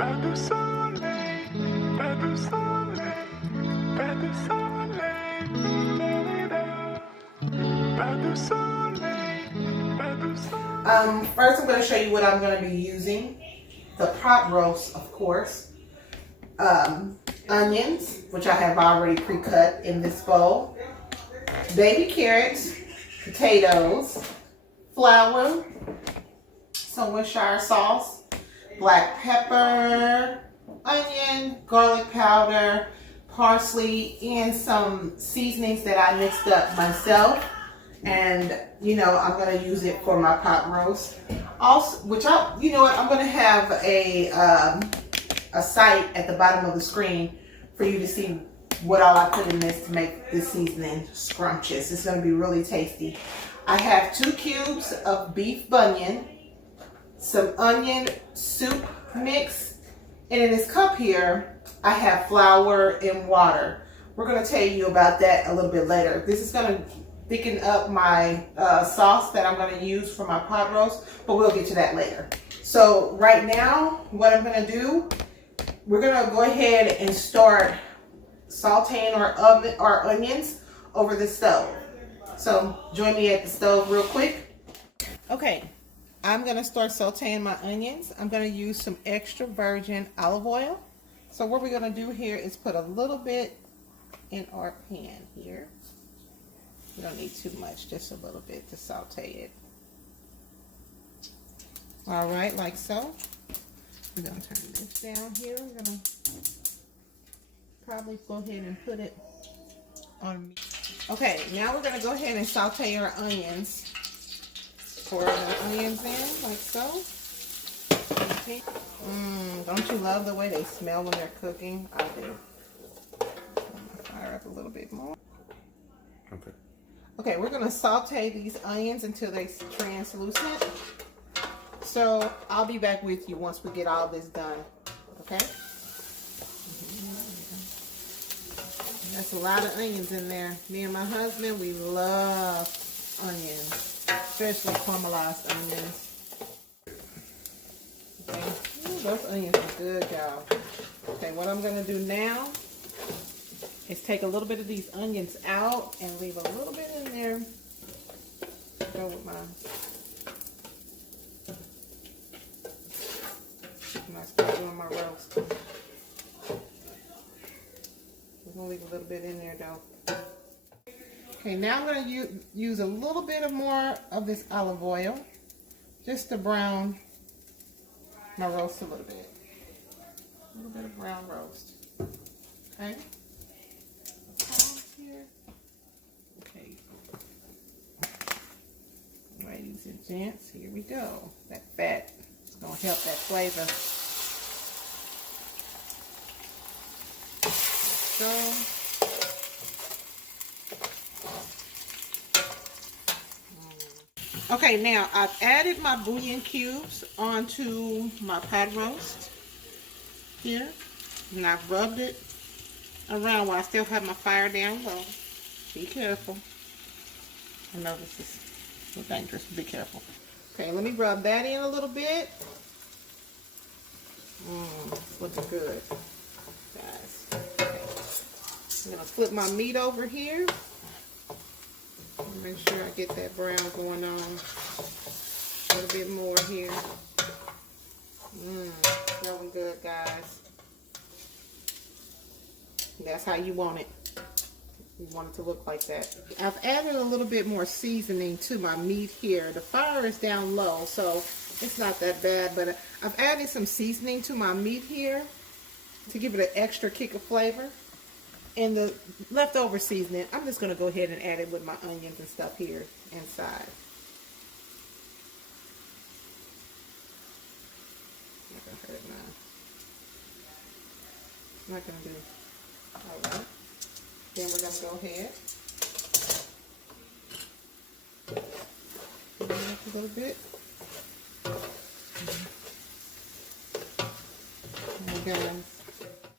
Pas de soleil, pas de soleil, pas de soleil, pas de soleil, pas de soleil. First I'm going to show you what I'm going to be using. The pot roast, of course. Onions, which I have already pre-cut in this bowl. Baby carrots, potatoes, flour, some Worcestershire sauce, black pepper, onion, garlic powder, parsley, and some seasonings that I mixed up myself. And you know, I'm gonna use it for my pot roast. Also, you know what, I'm gonna have a site at the bottom of the screen for you to see what all I put in this to make this seasoning scrumptious. It's gonna be really tasty. I have 2 cubes of beef bunion, some onion soup mix, and in this cup here, I have flour and water. We're gonna tell you about that a little bit later. This is gonna thicken up my sauce that I'm gonna use for my pot roast, but we'll get to that later. So right now, what I'm gonna do, we're gonna go ahead and start sauteing our onions over the stove. So join me at the stove real quick. Okay, I'm gonna start sauteing my onions. I'm gonna use some extra virgin olive oil. So what we're gonna do here is put a little bit in our pan here. We don't need too much, just a little bit to saute it. All right, like so. We're gonna turn this down here. We're gonna probably go ahead and put it on. Okay, now we're gonna go ahead and saute our onions. Pour the onions in like so. Okay. Don't you love the way they smell when they're cooking? I do. I'm gonna fire up a little bit more. Okay. Okay, we're gonna saute these onions until they're translucent. So I'll be back with you once we get all this done. Okay? That's a lot of onions in there. Me and my husband, we love onions, especially caramelized onions. Okay. Ooh, those onions are good, y'all. Okay, what I'm gonna do now is take a little bit of these onions out and leave a little bit in there. Go with my when I start doing my roast. I'm gonna leave a little bit in there though. Okay, now I'm gonna use a little bit more of this olive oil just to brown my roast a little bit. A little bit of brown roast. Okay. Here. Okay. Ladies and gents, here we go. That fat is gonna help that flavor. So. Okay, now I've added my bouillon cubes onto my pot roast here, and I've rubbed it around while I still have my fire down low. Be careful. I know this is so dangerous. Be careful. Okay, let me rub that in a little bit. It's looking good, guys. Okay. I'm gonna flip my meat over here. Make sure I get that brown going on. A little bit more here. Smelling good, guys. That's how you want it. You want it to look like that. I've added a little bit more seasoning to my meat here. The fire is down low, so it's not that bad, but I've added some seasoning to my meat here to give it an extra kick of flavor. And the leftover seasoning, I'm just going to go ahead and add it with my onions and stuff here inside. Not going to hurt now. Not going to do. Alright. Then we're going to go ahead. A little bit. I'm going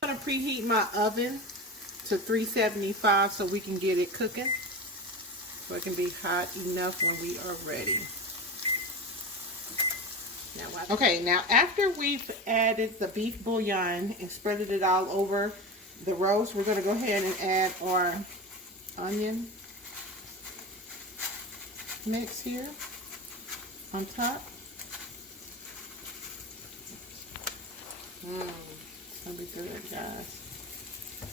to preheat my oven to 375 so we can get it cooking, so it can be hot enough when we are ready. Okay, now after we've added the beef bouillon and spreaded it all over the roast, we're going to go ahead and add our onion mix here on top. It's going to be good, guys.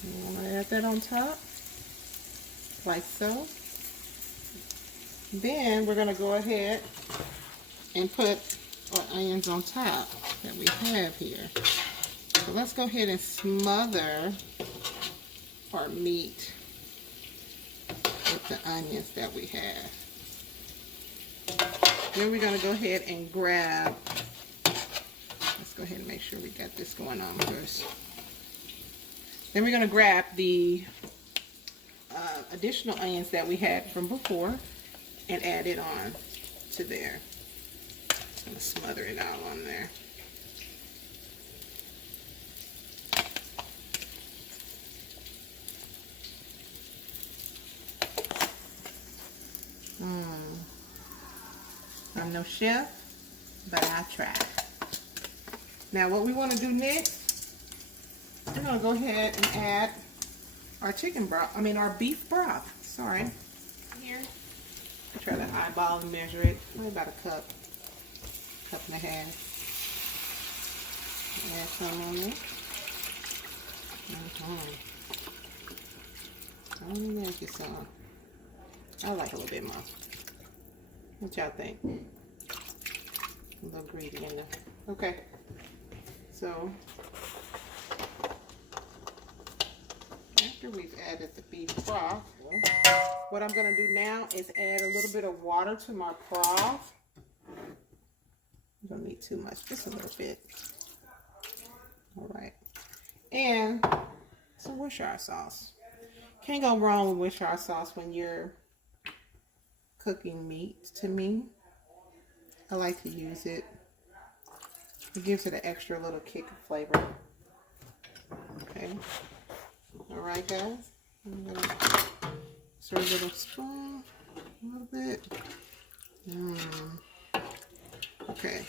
You want to add that on top, like so. Then we're going to go ahead and put our onions on top that we have here. So let's go ahead and smother our meat with the onions that we have. Then we're going to go ahead and grab, let's go ahead and make sure we got this going on first. Then we're going to grab the additional onions that we had from before and add it on to there. Just going to smother it all on there. I'm no chef, but I try. Now what we want to do next, we're going to go ahead and add our chicken broth, our beef broth, sorry. Here, I try to eyeball and measure it, probably about a cup and a half. Add some on there. I'll make it some. I like a little bit more. What y'all think? A little greedy in there. Okay. So, after we've added the beef broth, what I'm going to do now is add a little bit of water to my broth. You don't need too much, just a little bit. All right. And some Worcestershire sauce. Can't go wrong with Worcestershire sauce when you're cooking meat. To me, I like to use it. It gives it an extra little kick of flavor. Okay. All right, guys. I'm gonna serve a little spoon, a little bit. Okay.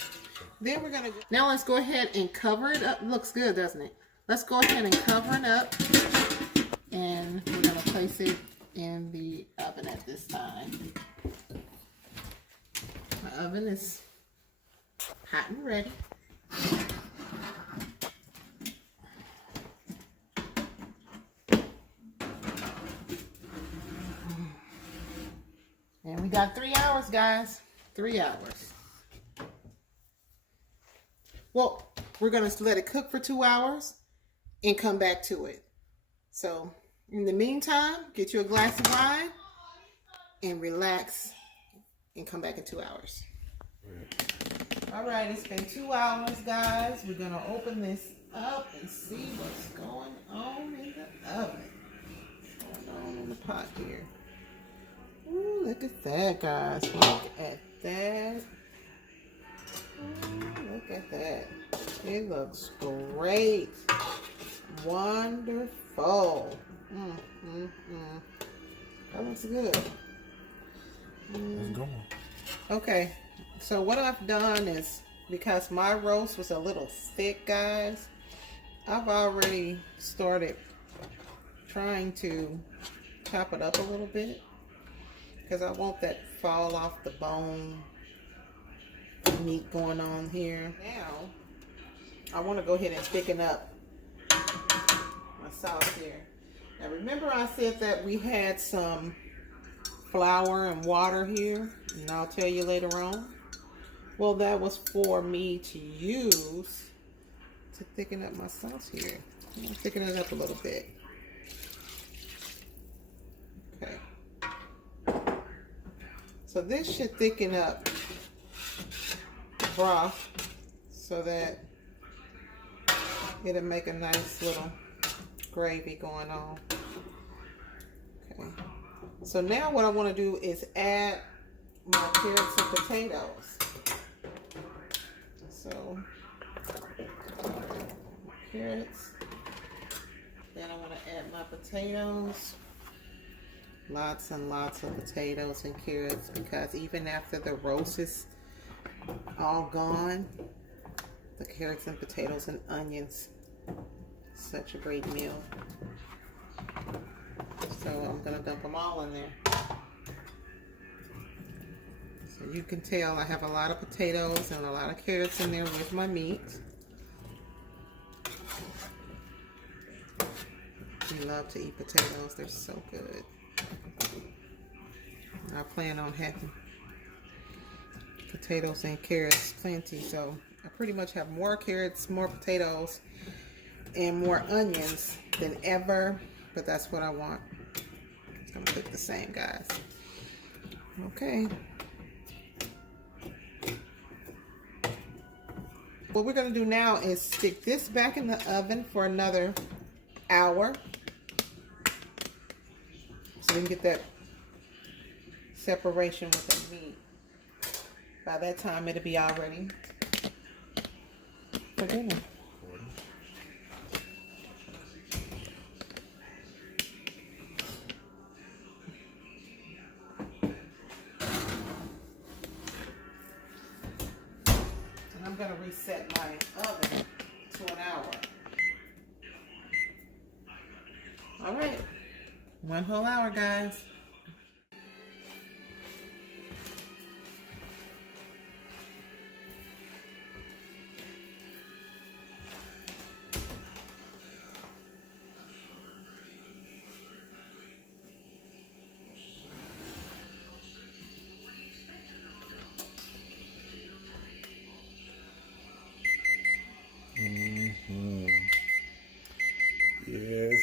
Then we're gonna. Now let's go ahead and cover it up. Looks good, doesn't it? Let's go ahead and cover it up, and we're gonna place it in the oven at this time. My oven is hot and ready. And we got 3 hours, guys. 3 hours. Well, we're going to let it cook for 2 hours and come back to it. So, in the meantime, get you a glass of wine and relax and come back in 2 hours. All right, it's been 2 hours, guys. We're going to open this up and see what's going on in the oven. What's going on in the pot here. Ooh, look at that, guys. Look at that. Ooh, look at that. It looks great. Wonderful. That looks good. Let's go. Okay, so what I've done is, because my roast was a little thick, guys, I've already started trying to chop it up a little bit, because I want that fall off the bone meat going on here. Now, I want to go ahead and thicken up my sauce here. Now remember I said that we had some flour and water here, and I'll tell you later on. Well, that was for me to use to thicken up my sauce here. I'm going to thicken it up a little bit. Okay. So this should thicken up the broth so that it'll make a nice little gravy going on. Okay. So now what I want to do is add my carrots and potatoes. So, carrots. Then I want to add my potatoes. Lots and lots of potatoes and carrots, because even after the roast is all gone. The carrots and potatoes and onions. Such a great meal. So I'm gonna dump them all in there. So you can tell I have a lot of potatoes and a lot of carrots in there with my meat. We love to eat potatoes. They're so good. And I plan on having potatoes and carrots plenty. So I pretty much have more carrots, more potatoes, and more onions than ever. But that's what I want. It's gonna cook the same, guys. Okay. What we're gonna do now is stick this back in the oven for another hour. So we can get that separation with the meat. By that time, it'll be all ready for dinner. And I'm gonna reset my oven to an hour. All right, 1 whole hour, guys.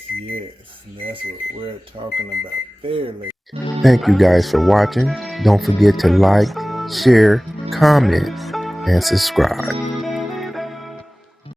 Yes. And that's what we're talking about there, ladies. Thank you guys for watching. Don't forget to like, share, comment, and subscribe.